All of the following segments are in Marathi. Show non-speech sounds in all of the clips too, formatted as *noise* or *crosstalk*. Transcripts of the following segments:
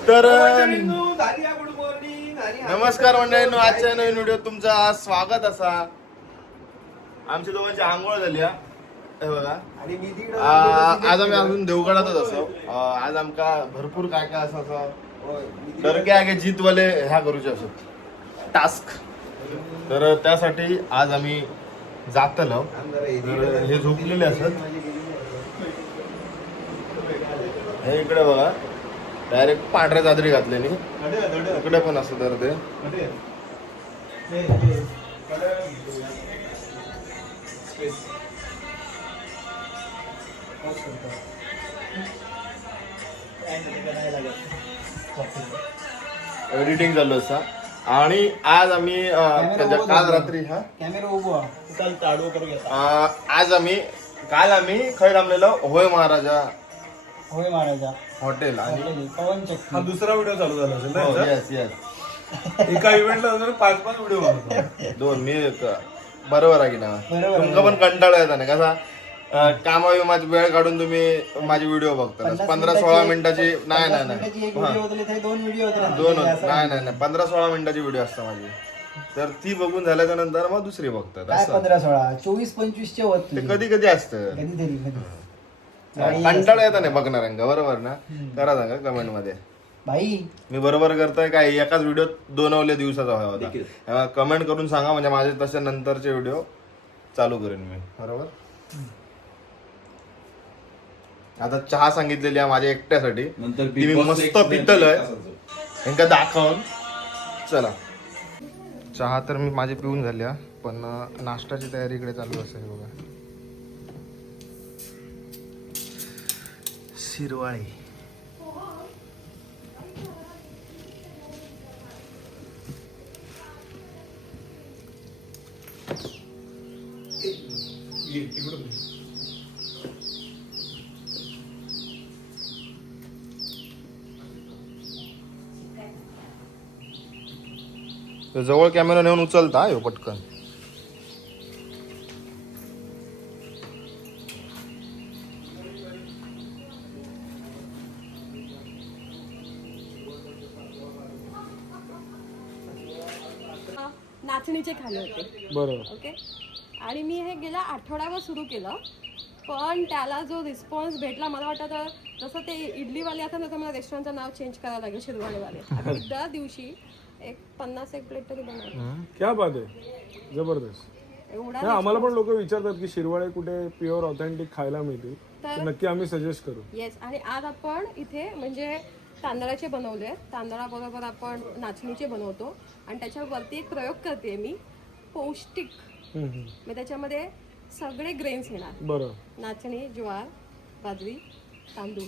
तर मॉर्निंग नमस्कार मंडळींनो आजच्या नवीन व्हिडिओ तुमचं आज स्वागत असा. आमच्या दोघांची आंघोळ झाली हा. हे बघा. आ- आज आम्ही अजून देवगडातच असो आज आमका भरपूर काय काय असं असं. तर काय काय जीतवाले ह्या करूचे असत टास्क तर त्यासाठी आज आम्ही जातलो. तर हे झोपलेले असत. हे इकडे बघा. डायरेक्ट पांढऱ्या चादरी घातलेली इकडे पण असं तर ते. एडिटिंग चालू असता. आणि आज आम्ही त्याच्या काल रात्री हा? कॅमेरा उभा. आज आम्ही काल आम्ही खै थांबलेलो होय महाराजा. होय महाराजा. हॉटेल आणि पवन हा चक्की दुसरा व्हिडिओ चालू झाला असेल ना याचा? येस येस एका इव्हेंटला अजून पाच पाच व्हिडिओ बनवतो. दोन मी एक बरोबर आहे की ना बरोबर आहे. तुमका पण कंटाळा येता ना कसा? अ, कामाविमात वेळ काढून तुम्ही माझी व्हिडिओ बघता. पंधरा सोळा मिनिटाची- नाही नाही एक नाही दोन व्हिडिओ होतले दोन होत- नाही नाही नाही. पंधरा सोळा मिनिटाची व्हिडिओ असतात माझी. तर ती बघून झाल्याच्यानंतर मग दुसरी बघतात काय असं. पंधरा सोळा? चोवीस पंचवीस चे होत ते तुझे. कधी कधी असतं. कधीतरी कधी. कंटाळा येता नाही बघणाऱ्यांका बरोबर ना? करा सांगा कमेंटमध्ये भाई मी बरोबर करताय काय? एकाच व्हिडिओ दोनवले दिवसाचा व्हावा होता. कमेंट करून सांगा म्हणजे माझे तसे नंतरचे व्हिडिओ चालू करेन मी. बरोबर? आता चहा सांगितलेली आहे माझ्या एकट्यासाठी. मी मस्त पितलोय. यांका दाखवून. चला. चहा तर मी माझी पिऊन झाली हा. पण अं, नाश्त्याची तयारी इकडे चालू असेल बघा. शिरवाळी. जवळ कॅमेरा नेऊन उचलता ह्यो पटकन नाचणीचे खाले होते बरोबर ओके आणि मी हे गेल्या आठवड्यावर सुरू केलं. पण त्याला जो रिस्पॉन्स भेटला मला वाटतं तर जसं ते इडलीवाले आता ना तर मला रेस्टॉरंटचं नाव चेंज करावं लागेल शिरवाडेवाले. आता *laughs* दर दिवशी एक पन्नास एक प्लेट तरी बनवलं क्या बात आहे. जबरदस्त. एवढा नाही, आम्हाला पण लोक विचारतात की शिरवाळे कुठे प्युअर ऑथेंटिक खायला तर- तर नक्की आम्ही सजेस्ट करू. येस आणि आज आपण इथे म्हणजे तांदळाचे बनवले. तांदळाबरोबर आपण नाचणीचे बनवतो. आणि त्याच्यावरती एक प्रयोग करते मी. पौष्टिक. हम्म, हम्म. मग त्याच्यामध्ये सगळे ग्रेन्स येणार. बरं. नाचणी ज्वार बाजरी तांदूळ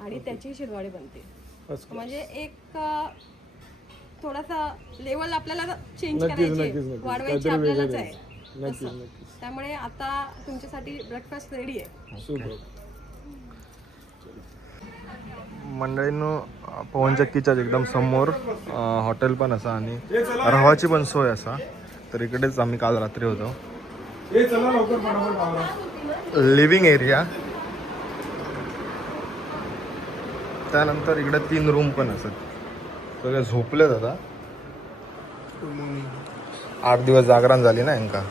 आणि त्याची शिरवाडी बनते. असं. म्हणजे एक अ, थोडासा लेवल आपल्याला चेंज नक्कीच करायची नक्कीच आहे. नक्कीच वाढवायची काहीतरी वेगळं आपल्यालाच आहे. द्यायचं. नक्कीच तसं. नक्कीच. त्यामुळे आता तुमच्यासाठी ब्रेकफास्ट रेडी आहे. सुपर. मंडळींनो पवनचक्कीच्याच एकदम समोर अं, हॉटेल पण असा आणि राहावाची पण सोय असा. तर इकडेच आम्ही काल रात्री होतो. हे चला लवकर फटाफट आवरा. Living area. त्यानंतर इकडे तीन रूम पण असत सगळे झोपलेत आता. आठ दिवस जागरण झाली ना यांका.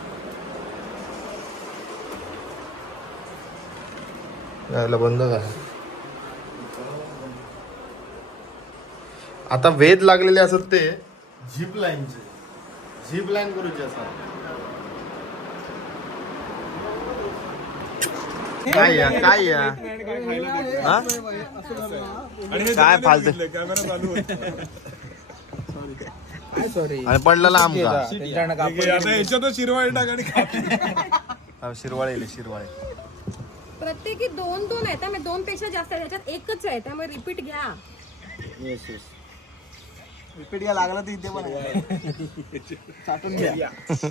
यायला बंद काय आता वेध लागलेले असत ते. झिप लाईनचे. झिप लाईन करूची असतात. काय या काय या हा? काय फालतू कॅमेरा चालू होता. आणि टाक आणि खा. हा, शिरवाळे येले शिरवाळे प्रत्येकी दोन दोन आहेत त्यामुळे दोन पेक्षा जास्त आहे त्याच्यात एकच आहे त्यामुळे रिपीट घ्या रिपीट घ्या लागला तर इथे पण आहे. *laughs* चाटून घ्या *laughs*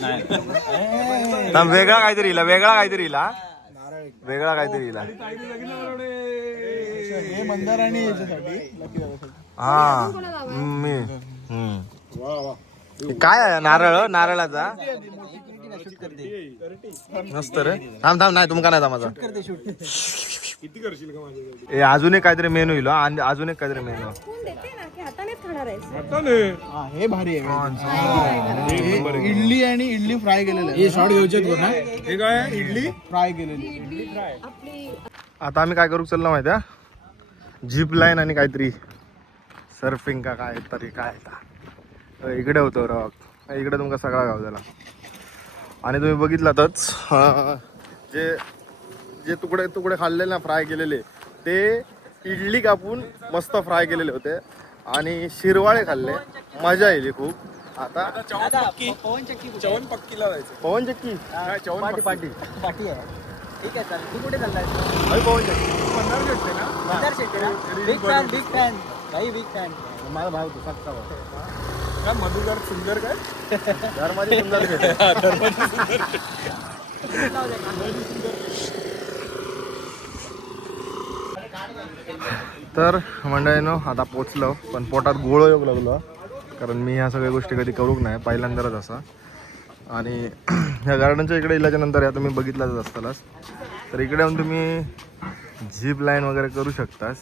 थांब, वेगळा काहीतरी इला वेगळा काहीतरी इला वेगळा काहीतरी इला हे मंदार आणि याच्यासाठी. हा मी. हम्म. काय आहे नारळ? नारळाचा? शूट करते मस्त रे. थांब थांब नाही तुमका नाही थांबाचा करते शूट किती करशील का माझ्यासाठी ए अजून एक काहीतरी मेनू येईल हा. आणि अजून एक काहीतरी मेनू. स्पून देते ना की हातानेच हा हे भारी आहे. हे इडली आणि इडली फ्राय केलेलं. हे शॉर्ट घ्यायचे ना हे काय इडली? फ्राय केलेली. आपली आता आम्ही काय करू चाललो माहिती आहे? झिप लाईन आणि काहीतरी सर्फिंग का काय तरी काय आता. इकडे होतो रॉक इकडे तुमका सगळा गाव झाला. आणि तुम्ही बघितलातच अ, जे जे तुकडे तुकडे खाल्लेले ना फ्राय केलेले ते इडली कापून मस्त फ्राय केलेले होते. आणि शिरवाळे खाल्ले. मजा येईल खूप. आता पवन चक्की चवन पक्कीला जायचं. पवन चक्की? चवन पाटी पाटी पाठी आहे. ठीक आहे चालेल. तू कुठे चाललाय? अरे पवन चक्की. पन्नास भेटते ना? मदार शेट्टी ना? बिग फॅन बिग फॅन भाई बिग फॅन माझा भाऊ तू भाऊ. काय मधुकर सुंदर काय? *laughs* धर्माची सुंदर *laughs* भेट. *laughs* तर मंडळीनो आता पोचलो पण पोटात गोळ योग लागलो कारण मी ह्या सगळ्या गोष्टी कधी करूक नाही पहिल्यांदाच असा. आणि *clears throat* ह्या गार्डनच्या इकडे इल्याच्या नंतर या तुम्ही बघितलाच असतालाच. तर इकडे येऊन तुम्ही झीप लाईन वगैरे करू शकतास.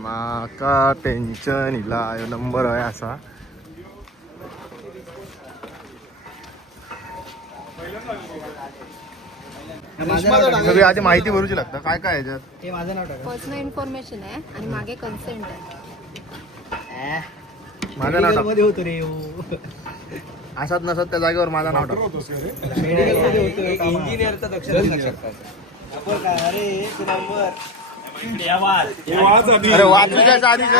माका टेन्शन इला नंबर आहे असा. सगळी आधी माहिती भरूची लागतं काय काय याच्यात? हे माझं नाव टाका. पर्सनल इन्फॉर्मेशन आहे आणि मागे कन्सेंट आहे. माझं नाव टाक. मध्ये होतो रे हो. असत नसत त्या जागेवर माझं नाव टाक. होतोस का रे? मेडिकलमध्ये होतो इंजिनियरचा दक्षिण अरे वाचूच्या आधीच.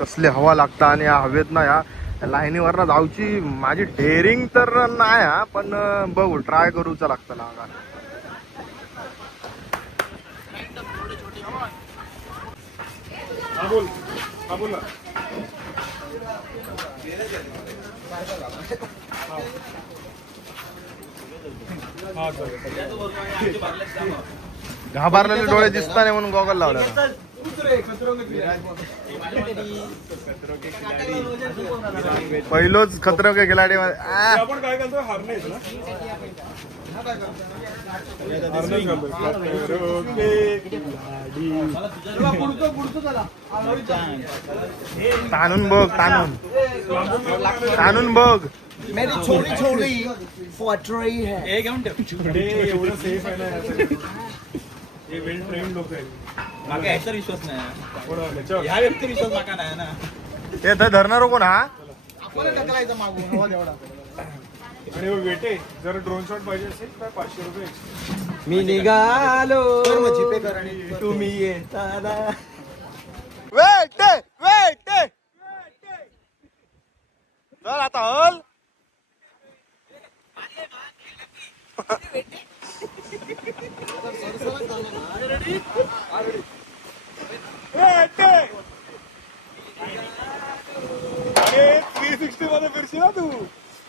कसली हवा लागता आणि या हवेत ना या लाईनीवर जाऊची माझी डेअरिंग तर नाही हा पण बघू ट्राय करूच लागतं ना घाबरलेले डोळे दिसता नाही म्हणून गॉगल लावला. पहिलोच खतरो के खिलाडी आपण काय करतो? हारनेच ना. हारनेच घालतो. खतरो के खिलाडी. ताणून बघ ताणून ताणून बघ. मेरी छोटी छोटी फॉटरी है. हे एवढं सेफ आहे ना. हे वेल ट्रेन लोक आहेत. माका ह्याचा विश्वास नाही. ह्या व्यक्ती विश्वास माका नाही ना. हे तर धरणार कोण हा? आपण ढकलायचं मागून हवा तेवढा आणि हो वेटे जर ड्रोन शॉट पाहिजे असेल तर पाचशे रुपये extra. मी निघालो. जिपे कर आणि तुम्ही येताना. वेट चल आता हल वेटे! अरे थ्री सिक्स्टी मध्ये फिरशील ना तू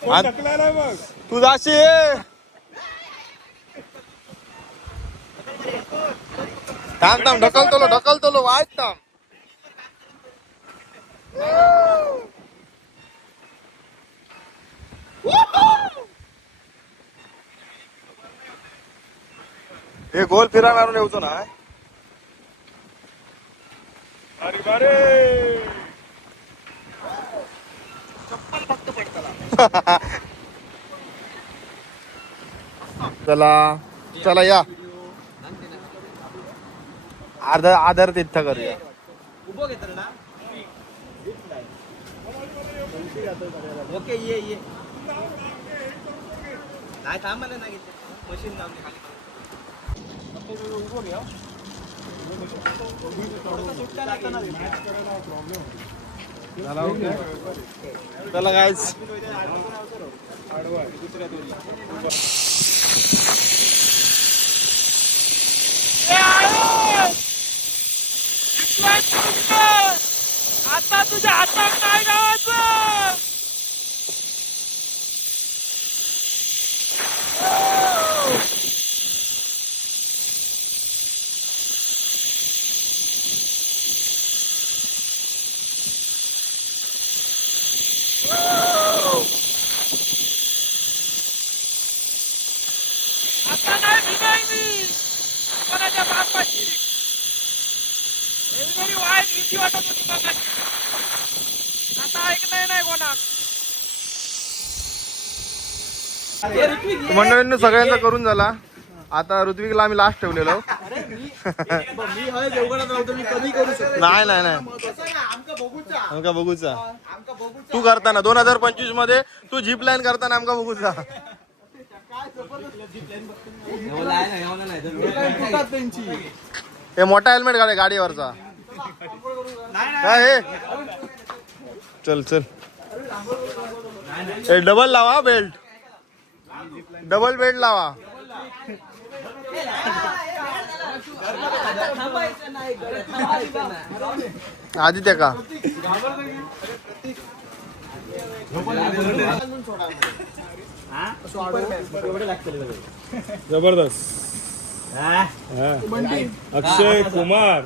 ढकलायला मग? तू जाशी थांब थांब ढकलतो ढकलतो वाईट थांब. हे गोल फिरा मारून येऊचो ना. अरे बारे! *laughs* चला चला या. आदर आदर तिथं करूया. उभं घेतलं ना ओके ये ये. नाही थांब मला नाही घेतलं. मशीन लावली खाली. चला गायच आता तुझ्या हातात काय गावाचं आता नाही भिनाय मी कोणाच्या बापाची एवढी वाईट भीती वाटत होती मगाशी. आता ऐकलंय नाही कोणा मंडळींनी सगळ्यांचा करून झाला. आता ऋत्विकला आम्ही लास्ट ठेवलेलो. नाही. नाही नाही आमका बघूचा. तू करताना दोन हजार पंचवीसमध्ये तू जीप लाईन करताना आमका बघूचा. हे मोठा हेल्मेट गाडी गाडीवरचा. काय हे. चल चल. डबल लावा बेल्ट डबल बेल्ट लावा. आदित्य का? जबरदस्त. अक्षय कुमार.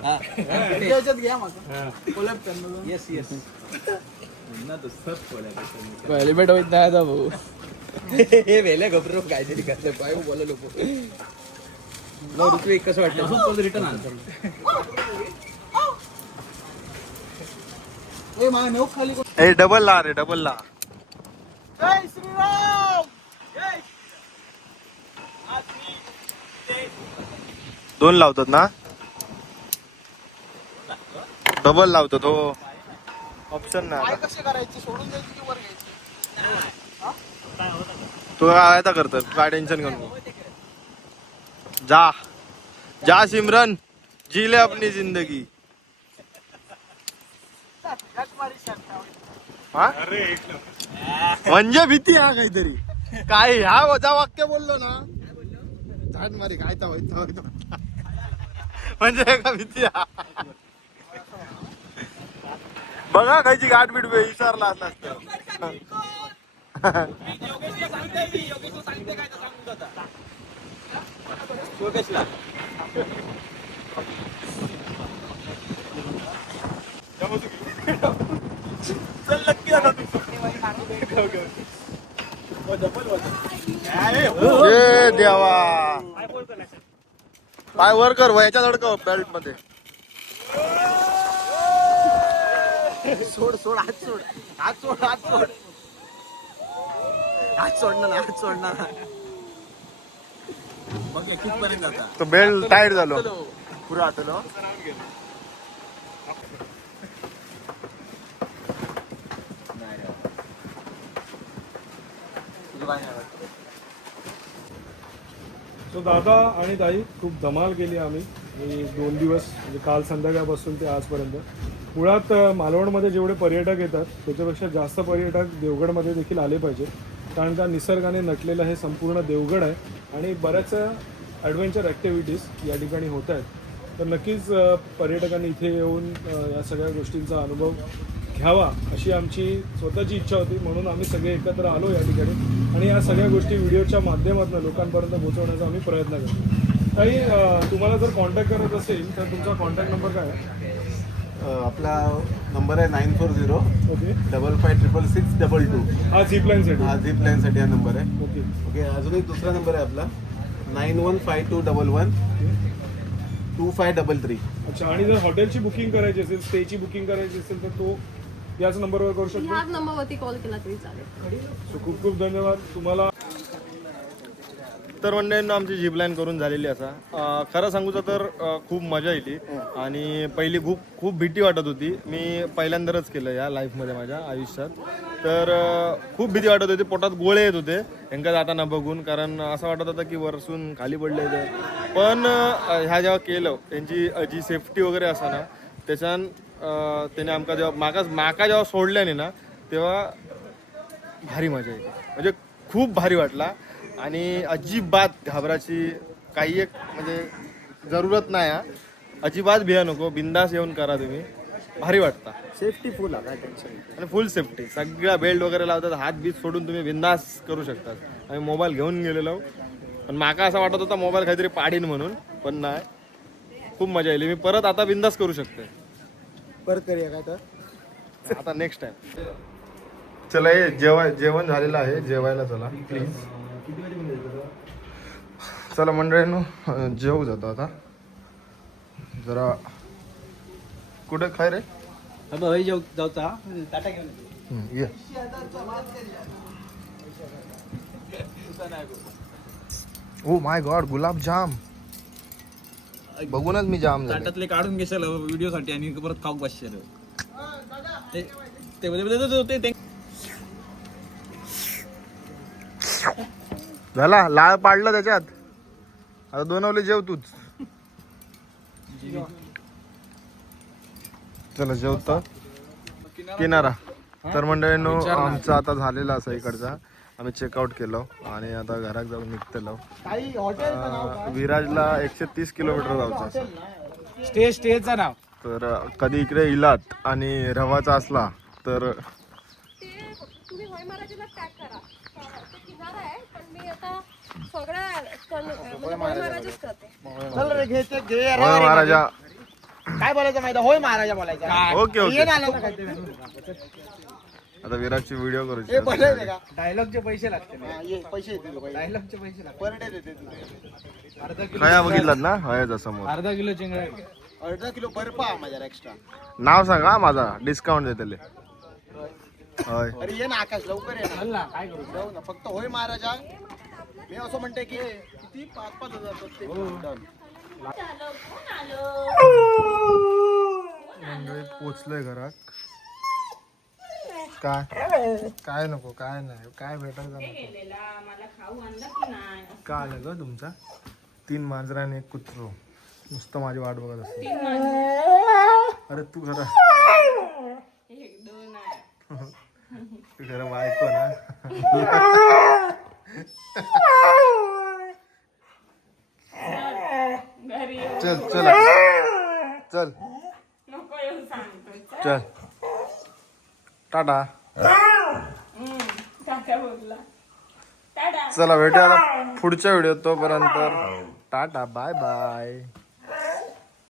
हेल्मेट होत नाही आता भाऊ. हे वेले घबरो काहीतरी करते. काय बोला लोक. ऋत्विक कसं वाटतं रिटर्न ए नेऊ हे डबल ला रे डबल ला. जय श्रीराम! दोन लावतात ना? डबल लावतात हो. ऑप्शन काय नाही कशी करायची? सोडून द्यायची तू काय आता करतात काय टेन्शन घेऊन जा. जा सिमरन. जी ले जिंदगी. हा? म्हणजे भीती हा काहीतरी. काय ह्या वजा वाक्य बोललो ना? झाड मारी काय तर म्हणजे का भीती हा? बघा खायची गाठ बिट विचारला असला असतं. ए देवा. पाय वर कर वयाच्या अडकव बेल्ट हो, मध्ये. सोड सोड हात सोड. हात सोड हात सोड. हात सोडणार नाही, हात सोडणार नाही. बघ कितपर्यंत जाता तो बेल्ट टाईट झालो. पुरा आतलो सो दादा आणि ताई खूप धमाल केली आम्ही. हे दोन दिवस म्हणजे काल संध्याकाळपासून ते आजपर्यंत. मुळात अ, मालवणमध्ये जेवढे पर्यटक येतात त्याच्यापेक्षा जास्त पर्यटक देवगडमध्ये देखील आले पाहिजे कारण का निसर्गाने नटलेलं हे संपूर्ण देवगड आहे आणि बऱ्याचशा ॲडव्हेंचर ॲक्टिव्हिटीज या ठिकाणी होत आहेत. तर नक्कीच पर्यटकांनी इथे येऊन या सगळ्या गोष्टींचा अनुभव घ्यावा अशी आमची स्वतःची इच्छा होती. म्हणून आम्ही सगळे एकत्र आलो या ठिकाणी आणि या सगळ्या गोष्टी व्हिडिओच्या माध्यमातून लोकांपर्यंत पोहोचवण्याचा आम्ही प्रयत्न करतो. काही तुम्हाला जर कॉन्टॅक्ट करत असेल तर तुमचा कॉन्टॅक्ट नंबर काय आहे? आपला नंबर आहे nine four zero okay. Double five triple six double two. हा झिप लाईनसाठी हा झिप लाईनसाठी हा नंबर आहे. ओके. ओके अजून एक दुसरा नंबर आहे आपला. Nine one five two double one two five double three. अच्छा आणि जर हॉटेलची बुकिंग करायची असेल स्टेची बुकिंग करायची असेल तर तो याच नंबरवर करू शकतो? ह्याच नंबरवरती कॉल केला तरी चालेल. So, खूप खूप धन्यवाद. तुम्हाला तर मंडळींना आमची जीप लाईन करून झालेली असा. अं, खरं सांगूचं तर अं, खूप मजा येते. आणि पहिली खूप खूप भीती वाटत होती. मी पहिल्यांदाच केलं या लाईफमध्ये माझ्या आयुष्यात. तर अं, खूप भीती वाटत होती. पोटात गोळे येत होते. यांका जाताना बघून कारण असं वाटत होतं की वरसून खाली पडले ते. पण अं, ह्या जेव्हा केलं त्यांची अं, जी सेफ्टी वगैरे असा ना त्याच्यान अं, त्याने आमका जेव्हा माका माका जेव्हा सोडल्याने ना तेव्हा भारी मजा येते. म्हणजे खूप भारी वाटला. आणि अजिबात घाबराची काही एक म्हणजे जरूरत नाही हा. अजिबात भिया नको बिंदास येऊन करा तुम्ही. भारी वाटता. सेफ्टी फुल काय टेन्शन आणि फुल सेफ्टी सगळ्या बेल्ट वगैरे लावतात हात बीत सोडून तुम्ही बिंदास करू शकतात. आम्ही मोबाईल घेऊन गेलेलो. पण माका असं वाटत होता मोबाईल काहीतरी पाडीन म्हणून पण नाही. खूप मजा येईल मी परत आता बिंदास करू शकते परत करूया काय तर? आता नेक्स्ट टाइम चला हे जेवा जेवण झालेलं आहे. जेवायला चला. प्लीज चला मंडळींनो जेऊ जातो आता. जरा कुठे खाय रे? जाऊचा टाटा घेऊन हम्म, ये. ओ माय गॉड गुलाबजाम बघूनच मी जाम ताटातले काढून घेशाल व्हिडिओ साठी आणि परत खाऊ बसशाल. ते ते झाला लाळ पाडलं त्याच्यात. आता दोनवले जेव तूच. चला जेवतो. किनारा. तर मंडळींनो आमचा आता झालेला असा इकडचा. आम्ही चेकआउट केलो आणि आता घरात जाऊन निघतलो. विराजला एकशे तीस किलोमीटर जायचं असं. स्टे स्टेचं नाव. तर कधी इकडे इलात आणि रवाचा असला तर ते तुम्ही होय महाराजाला टॅग करा ते किनारा आहे पण मी म्हणजे होय महाराजच करते. चल रे घे ते घे होय महाराजा. काय बोलायचं माहिती होय महाराजा बोलायचं. Okay okay. आला ना काहीतरी आता विराजची व्हिडिओ करू डायलॉगचे पैसे लागते पैसे डायलॉगचे पैसे लागते पर डे देते अर्धा किलो खया बघितलात ना? हयाचा समोर. अर्धा किलो चिंगळा. अर्धा किलो बर्फ माझ्या एक्स्ट्रा नाव सांगा हा माझा. डिस्काउंट देतले. होय. अरे ये ना आकाश लवकर ये ना काय करू? जाऊ ना फक्त होय महाराजा. मी असं म्हणते की किती पाच पाच हजार. मंडळी पोचलोय घरात. काय? काय नको काय नाही. काय भेटायचं नको? का आलं ग तुमचा. तीन मांजरा आणि एक कुत्रो. नुसतं माझी वाट बघत असते. अरे तू खरं *laughs* तू खरं बायको ना. *laughs* चल चल चल. चल. टाटा. चला भेटूया आता पुढच्या व्हिडिओ तोपर्यंत. Tata bye bye.